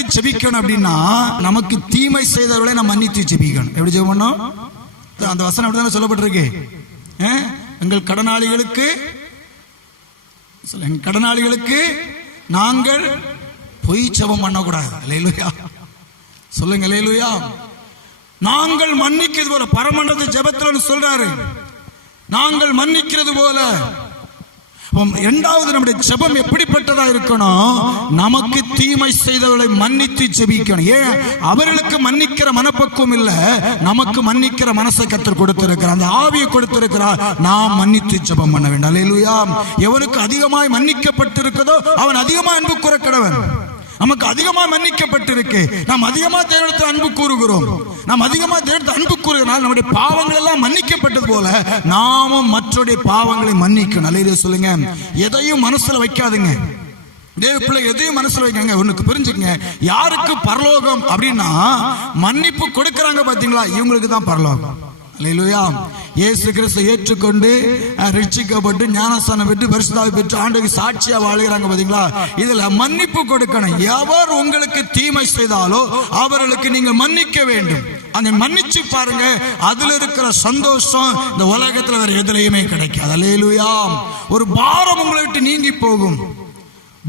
எப்படி ஜெபிக்கணும் அப்படின்னா, நமக்கு தீமை செய்தவர்களை நம்ம மன்னித்து ஜெபிக்கணும். எப்படி ஜெபம் பண்ணோம்? அந்த வசனம் அப்படித்தானே சொல்லப்பட்டிருக்கு. எங்கள் கடனாளிகளுக்கு நாங்கள் பொய் ஜெபம் பண்ணக்கூடாது. அல்லேலூயா சொல்லுங்க. அல்லேலூயா. நாங்கள் மன்னிக்கிறது போல பரமண்டல ஜெபத்தில் சொல்றாரு, நாங்கள் மன்னிக்கிறது போல. இரண்டாவது, நம்முடைய ஜெபம் எப்படிப்பட்டதா இருக்கணும்? நமக்கு தீமை செய்தவர்களை மன்னித்து ஜெபிக்கணும். ஏன்? அவர்களுக்கு மன்னிக்கிற மனப்பக்குவம் இல்ல, நமக்கு மன்னிக்கிற மனசை கர்த்தர் கொடுத்திருக்கிறார், அந்த ஆவியை கொடுத்திருக்கிறார். நாம் மன்னித்து ஜெபம் பண்ண வேண்டும். அல்லேலூயா. எவனுக்கு அதிகமாய் மன்னிக்கப்பட்டிருக்கிறதோ அவன் அதிகமாக அன்பு கூற கடவன். நமக்கு அதிகமா மன்னிக்கப்பட்டிருக்கு, நாம் அதிகமா தேவனிடத்தில் அன்பு கூறுகிறோம். நாம் அதிகமா தேவனிடத்தில் அன்பு கூறுகிறனால் நம்முடைய பாவங்கள் எல்லாம் மன்னிக்கப்பட்டது போல நாமும் மற்றவருடைய பாவங்களை மன்னிக்கணும். அல்லேலூயா சொல்லுங்க. எதையும் மனசுல வைக்காதுங்க. தேவ பிள்ளை எதையும் மனசுல வைக்காங்க. ஒண்ணுக்கு புரிஞ்சுக்கங்க, யாருக்கு பரலோகம் அப்படின்னா மன்னிப்பு கொடுக்கறாங்க பாத்தீங்களா, இவங்களுக்கு தான் பரலோகம். அல்லேலூயா. இயேசு கிறிஸ்து ஏற்றுக்கொண்டு ரட்சிக்கப்பட்டு ஞானஸ்நானம் பெற்று பரிசுத்தாவி பெற்று ஆண்டுக்கு சாட்சியா வாழ்கிறாங்க பாத்தீங்களா. இதுல மன்னிப்பு கொடுக்கணும். எவர் உங்களுக்கு தீமை செய்தாலோ அவர்களுக்கு நீங்க மன்னிக்க வேண்டும். அங்க மன்னிச்சு பாருங்க, அதுல இருக்கிற சந்தோஷம் இந்த உலகத்துல வேற எதுலையுமே கிடைக்காது. அல்லேலூயா. ஒரு பாரம் உங்களை விட்டு நீங்கி போகும்.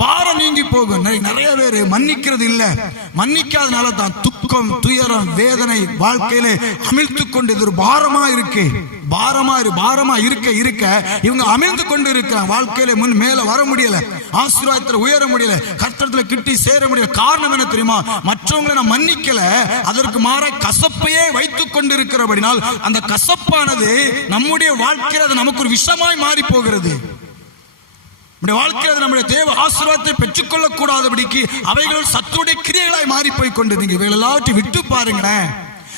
பாரம் நீங்கி போகும். நிறைய பேர் மன்னிக்கிறது இல்ல, மன்னிக்காதனால தான் துக்கம், துயரம், வேதனை வாழ்க்கையில அமிழ்த்து கொண்டு இது ஒரு பாரமா இருக்கு. பாரமா இருக்க இவங்க அமிழ்ந்து கொண்டு இருக்கிறாங்க. வாழ்க்கையில முன் மேல வர முடியல, ஆசீர்வாதத்துல உயர முடியல, கர்த்தரத்துல கிட்டி சேர முடியல. காரணம் என்ன தெரியுமா? மற்றவங்களை நான் மன்னிக்கல, அதற்கு மாற கசப்பையே வைத்துக் கொண்டு இருக்கிறபடினால் அந்த கசப்பானது நம்முடைய வாழ்க்கையில அது நமக்கு ஒரு விஷமாய் மாறி போகிறது. வாழ்க்கையில் நம்முடைய தேவ ஆசீர்வாதத்தை பெற்றுக்கொள்ள கூடாதபடிக்கு அவைகள் சத்துடைய கிரியைகளாய் மாறி போய் கொண்டு நீங்கள் எல்லாத்தையும் விட்டு பாருங்களேன்.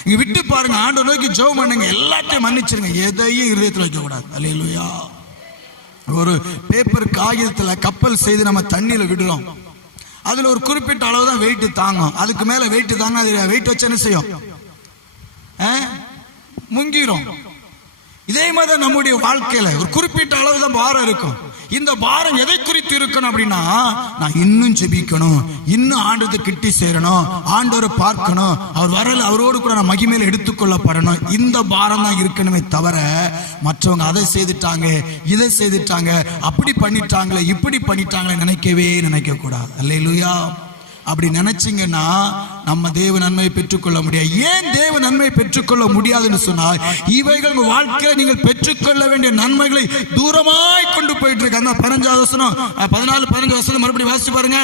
நீங்க விட்டு பாருங்க, ஆண்டவரை நோக்கி ஜெபம் பண்ணுங்க, எல்லாத்தையும் மன்னிச்சிருங்க, எதையும் இதயத்தில் வைக்க கூடாது. அல்லேலூயா. ஒரு பேப்பர் காகிதத்துல கப்பல் செய்து நம்ம தண்ணியில விடுறோம், அதுல ஒரு குறிப்பிட்ட அளவு தான் வெயிட் தாங்கும். அதுக்கு மேல வெயிட் தாங்க, அது வெயிட் வச்சு என்ன செய்யும்? முங்கிரும். இதே மாதிரி நம்முடைய வாழ்க்கையில ஒரு குறிப்பிட்ட அளவு தான் பாரம் இருக்கும். இந்த பாரம் எதை குறித்து இருக்கணும் அப்படின்னா, நான் இன்னும் ஜெபிக்கணும், இன்னும் ஆண்டவரை கிட்டி சேரணும், ஆண்டவரை பார்க்கணும், அவர் வரல, அவரோடு கூட நான் மகிமையில எடுத்துக்கொள்ளப்படணும். இந்த பாரம் தான் இருக்கணுமே தவிர மற்றவங்க அதை செய்துட்டாங்க, இதை செய்துட்டாங்க, அப்படி பண்ணிட்டாங்களே, இப்படி பண்ணிட்டாங்களே நினைக்க கூடாது. அல்லேலூயா. அப்படி நினைச்சீங்கன்னா நம்ம தேவ நன்மையை பெற்றுக்கொள்ள முடியாது. ஏன் தேவ நன்மையை பெற்றுக்கொள்ள முடியாதுன்னு சொன்னால், இவைகள் வாழ்க்கையில நீங்கள் பெற்றுக்கொள்ள வேண்டிய நன்மைகளை தூரமாய் கொண்டு போயிட்டு இருக்கு. அந்த 15 வசனம் 14-15 வசனம் மறுபடியும் வாசிச்சு பாருங்க.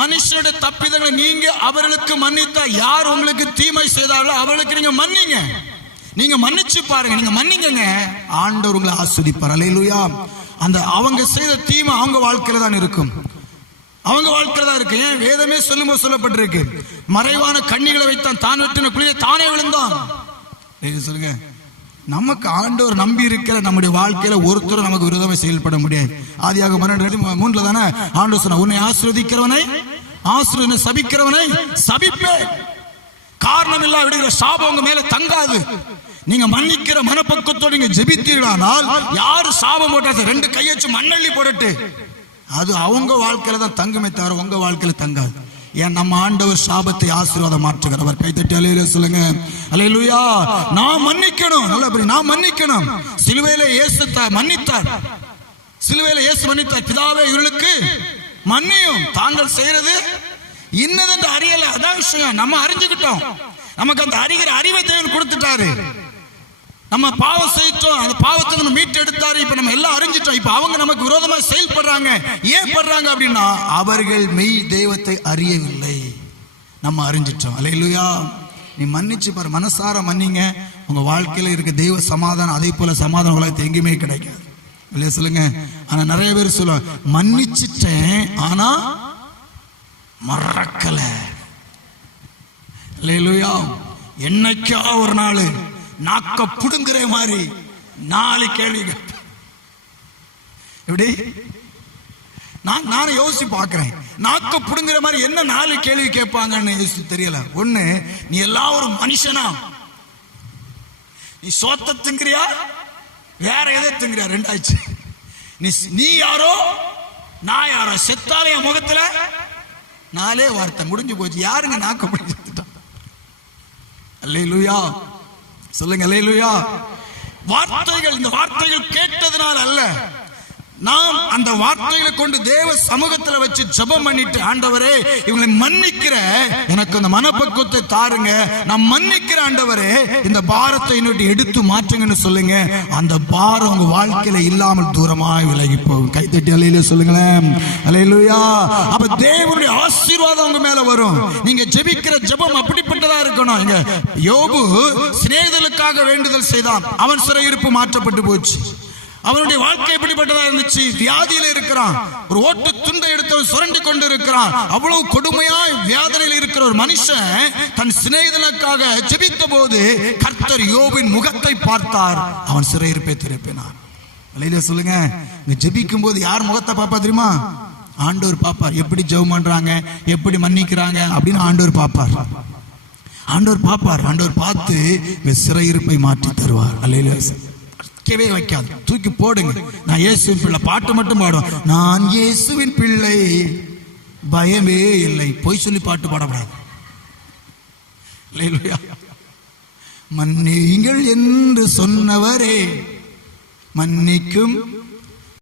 மனுஷனுடைய தப்பிதங்களை நீங்க அவர்களுக்கு மன்னித்தா, யார் உங்களுக்கு தீமை செய்தார்களோ அவர்களுக்கு நீங்க மன்னிங்க. நீங்க மன்னிச்சு பாருங்க, நீங்க மன்னிங்க, ஆண்டவர் உங்களை ஆஸ்வதிப்பார். அல்லேலூயா. அந்த அவங்க செய்த தீமை அவங்க வாழ்க்கையில தான் இருக்கும், அவங்க வாழ்க்கையில தான் இருக்கு. ஏன்? வேதமே சொல்லும்போது சொல்லப்பட்டிருக்கு, மறைவான கண்ணிகளை வைத்தான், தான் வெட்டின குழியை தானே விழுந்தான். சொல்லுங்க, நமக்கு ஆண்டவர் நம்பி இருக்கிற நம்முடைய வாழ்க்கையில ஒருத்தர் நமக்கு விரோதமாக செயல்பட முடியாது. ஆதியாக 12:3 தானே ஆண்டவர் சொன்ன, உன்னை ஆசீர்வதிக்கிறவனை ஆசீர்வதிக்கிறவனை சபிக்கிறவனை சபிப்பேன். காரணம் இல்லா விடுகிற சாபம் உங்க மேல தங்காது. நீங்க மன்னிக்கிற மனப்பக்குவத்தோடு நீங்க ஜெபித்தீர்களானால், யாரு சாபம் போட்டா 2 கையச்சு மண்ணள்ளி போடட்டு, அது அவங்க வாழ்க்கையில தான் தங்குமே தவிர உங்க வாழ்க்கையில தங்காது. ஏன்? நம்ம ஆண்டவர் சாபத்தை ஆசீர்வாதம் மாற்றுகிறவர். கைத்தட்டி அல்லேலூயா சொல்லுங்க. அல்லேலூயா. நான் மன்னிக்கணும், நல்ல நான் மன்னிக்கணும். சிலுவையில இயேசு மன்னித்தார், சிலுவையில இயேசு மன்னித்தார். பிதாவே இவர்களுக்கு மன்னியும், தாங்கள் செய்யறது இன்னதென்று அறியல. அதான் விஷயம். நம்ம அறிஞ்சுக்கிட்டோம், நமக்கு அந்த அறிகிற அறிவை தேவன் கொடுத்துட்டாரு. நம்ம பாவம் செய்தோம், அந்த பாவத்தை நம்ம மீட்டு எடுத்தாரு. இப்ப நம்ம எல்லாம் அறிஞ்சிட்டோம். இப்ப அவங்க நமக்கு விரோதமா செயல்படுறாங்க. ஏன் படுறாங்க அப்படின்னா, அவர்கள் மெய் தெய்வத்தை அறியவில்லை. நம்ம அறிஞ்சிட்டோம். அல்லேலூயா. நீ மன்னிச்சு பாரு, மனசார மன்னிங்க. உங்க வாழ்க்கையில இருக்க தெய்வ சமாதானம் அதே போல சமாதானம் உலகத்தை எங்கேயுமே கிடைக்காது. இல்லையா சொல்லுங்க. ஆனா நிறைய பேர் சொல்லுவாங்க, மன்னிச்சிட்டேன் ஆனா மறக்கல. அல்லேலூயா. என்னைக்கா ஒரு நாள் நாக்க புடுங்குற மாதிரி 4 கேள்வி எப்படி நானும் யோசிச்சு பாக்குறேன். நாக்க புடுங்குற மாதிரி என்ன 4 கேள்வி கேட்பாங்கன்னு யோசிச்சு தெரியல. ஒண்ணு, நீ எல்லாம் ஒரு மனுஷனா? நீ சோத்த திங்கிறியா வேற எதை திங்கிறியா? 2 ஆச்சு. நீ யாரோ நான் யாரோ செத்தாலே என் முகத்துல 4 வார்த்தை முடிஞ்சு போச்சு. யாருங்க நாக்க செத்துட்டான்? அல்லேலூயா சொல்லுங்க, அல்லேலூயா. வார்த்தைகள், இந்த வார்த்தைகள் கேட்டதுனால அல்ல, நாம் அந்த வார்த்தைகளை கொண்டு தேவ சமூகத்தில் வச்சு ஜெபம் பண்ணிட்டு, ஆண்டவரே இவங்களை மன்னிக்கிற எனக்கு அந்த மனப்பக்குவத்தை தாருங்க, நான் மன்னிக்கிற ஆண்டவரே இந்த பாரத்தை இன்னொரு எடுத்து மாற்றுங்கன்னு சொல்லுங்க. அந்த பாரம் உங்க வாழ்க்கையில இல்லாமல் தூரமாய் விலகி போகும். கைத்தட்டி அல்லேலூயா சொல்லுங்களேன், அல்லேலூயா. அப்ப தேவனுடைய ஆசீர்வாதம் உங்க மேல வரும். நீங்க ஜெபிக்கிற ஜெபம் அப்படிப்பட்டதா இருக்கணும். இங்க யோபு சிநேகிதர்களுக்காக வேண்டுதல் செய்தான், அவன் சிறையிருப்பு மாற்றப்பட்டு போச்சு. அவனுடைய வாழ்க்கை எப்படிப்பட்டதா இருந்துச்சு? வியாதியில இருக்கிறான், ஒரு ஓட்டு துண்டை எடுத்தவன் சுரண்டி கொண்டு இருக்கிறான். அவ்வளவு கொடுமையா வியாதனையில் இருக்கிற ஒரு மனுஷன் தன் சிநேகிதனுக்காக ஜெபித்த போது கர்த்தர் யோபின் முகத்தை பார்த்தார், அவன் சிறையிருப்பை திருப்பினார். அல்லேலூயா சொல்லுங்க. இங்க ஜெபிக்கும் போது யார் முகத்தை பாப்பா தெரியுமா? ஆண்டவர் பாப்பார். எப்படி ஜெபம் பண்றாங்க, எப்படி மன்னிக்கிறாங்க அப்படின்னு ஆண்டவர் பாப்பார். ஆண்டவர் பாப்பார். ஆண்டவர் பார்த்து சிறையிருப்பை மாற்றி தருவார். அல்லேலூயா. வைக்காது, தூக்கி போடுங்க. நான் இயேசுவின் பிள்ளை பாட்டு மட்டும் பாடும். நான் இயேசுவின் பிள்ளை, பயமே இல்லை. பொய் சொல்லி பாட்டு பாடப்படாது. மன்னியுங்கள் என்று சொன்னவரே மன்னிக்கும்